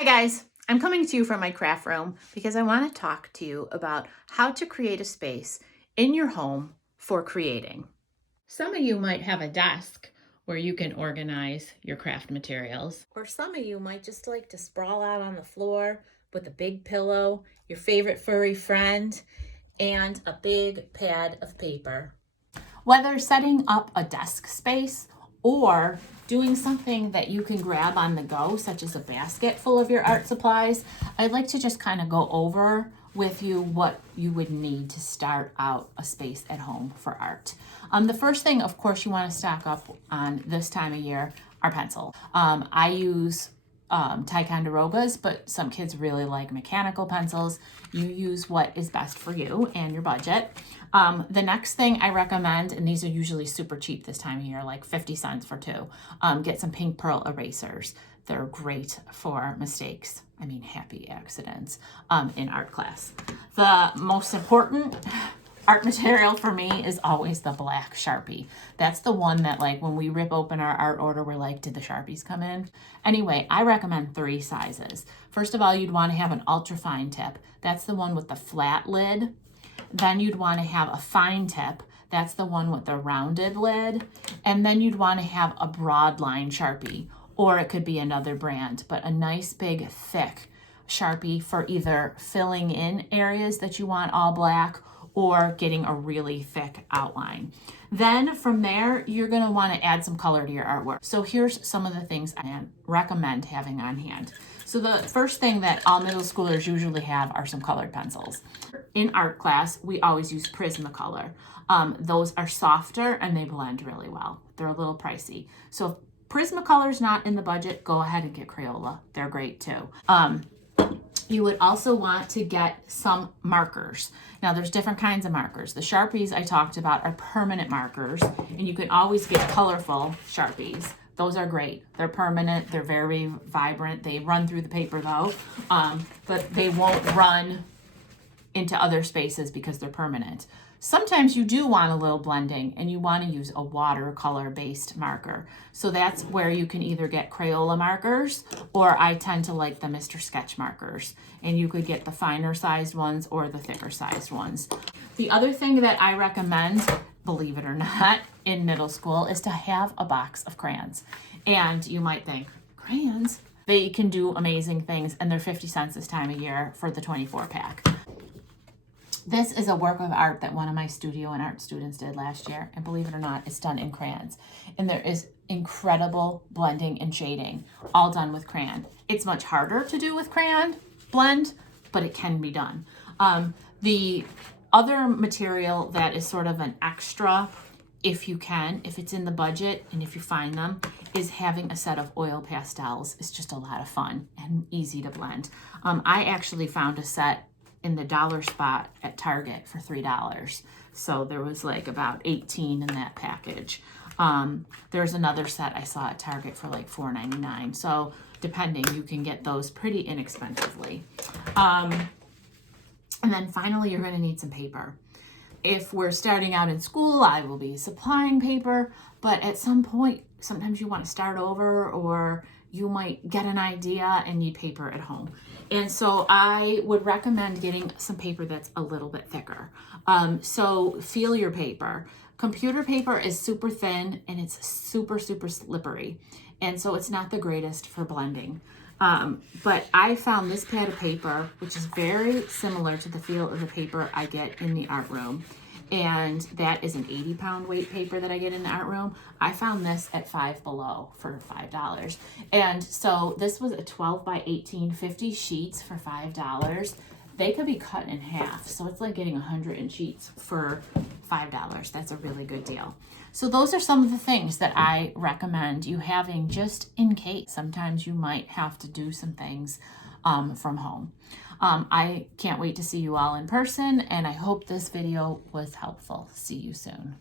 Hi guys, I'm coming to you from my craft room because I want to talk to you about how to create a space in your home for creating. Some of you might have a desk where you can organize your craft materials. Or some of you might just like to sprawl out on the floor with a big pillow, your favorite furry friend, and a big pad of paper. Whether setting up a desk space or doing something that you can grab on the go, such as a basket full of your art supplies, I'd like to just kind of go over with you what you would need to start out a space at home for art. The first thing, of course, you want to stock up on this time of year are pencils. I use Ticonderogas, but some kids really like mechanical pencils. You use what is best for you and your budget. The next thing I recommend, and these are usually super cheap this time of year, like 50 cents for two, get some pink pearl erasers. They're great for mistakes, happy accidents in art class. The most important art material for me is always the black Sharpie. That's the one that, like, when we rip open our art order, we're like, did the Sharpies come in? Anyway, I recommend 3 sizes. First of all, you'd want to have an ultra fine tip. That's the one with the flat lid. Then you'd want to have a fine tip. That's the one with the rounded lid. And then you'd want to have a broad line Sharpie, or it could be another brand, but a nice big thick Sharpie for either filling in areas that you want all black or getting a really thick outline. Then from there, you're going to want to add some color to your artwork. So here's some of the things I recommend having on hand. So the first thing that all middle schoolers usually have are some colored pencils. In art class, we always use Prismacolor. Those are softer and they blend really well. They're a little pricey. So if Prismacolor's not in the budget, go ahead and get Crayola. They're great too. You would also want to get some markers. Now there's different kinds of markers. The Sharpies I talked about are permanent markers, and you can always get colorful Sharpies. Those are great. They're permanent, they're very vibrant. They run through the paper though, but they won't run into other spaces because they're permanent. Sometimes you do want a little blending and you want to use a watercolor based marker. So that's where you can either get Crayola markers, or I tend to like the Mr. Sketch markers. And you could get the finer sized ones or the thicker sized ones. The other thing that I recommend, believe it or not, in middle school is to have a box of crayons. And you might think, crayons? They can do amazing things, and they're 50 cents this time of year for the 24 pack. This is a work of art that one of my studio and art students did last year, and believe it or not, it's done in crayons. And there is incredible blending and shading, all done with crayon. It's much harder to do with crayon blend, but it can be done. The other material that is sort of an extra, if you can, if it's in the budget and if you find them, is having a set of oil pastels. It's just a lot of fun and easy to blend. I actually found a set in the dollar spot at Target for $3. So there was like about 18 in that package. There's another set I saw at Target for like $4.99. So depending, you can get those pretty inexpensively. And then finally, you're going to need some paper. If we're starting out in school, I will be supplying paper, but at some point, sometimes you want to start over, or you might get an idea and need paper at home. And so I would recommend getting some paper that's a little bit thicker. So feel your paper. Computer paper is super thin and it's super, super slippery. And so it's not the greatest for blending. But I found this pad of paper, which is very similar to the feel of the paper I get in the art room. And that is an 80-pound weight paper that I get in the art room. I found this at Five Below for $5. And so this was a 12 by 18, 50 sheets for $5. They could be cut in half. So it's like getting 100 in sheets for $5. That's a really good deal. So those are some of the things that I recommend you having just in case. Sometimes you might have to do some things from home. I can't wait to see you all in person, and I hope this video was helpful. See you soon.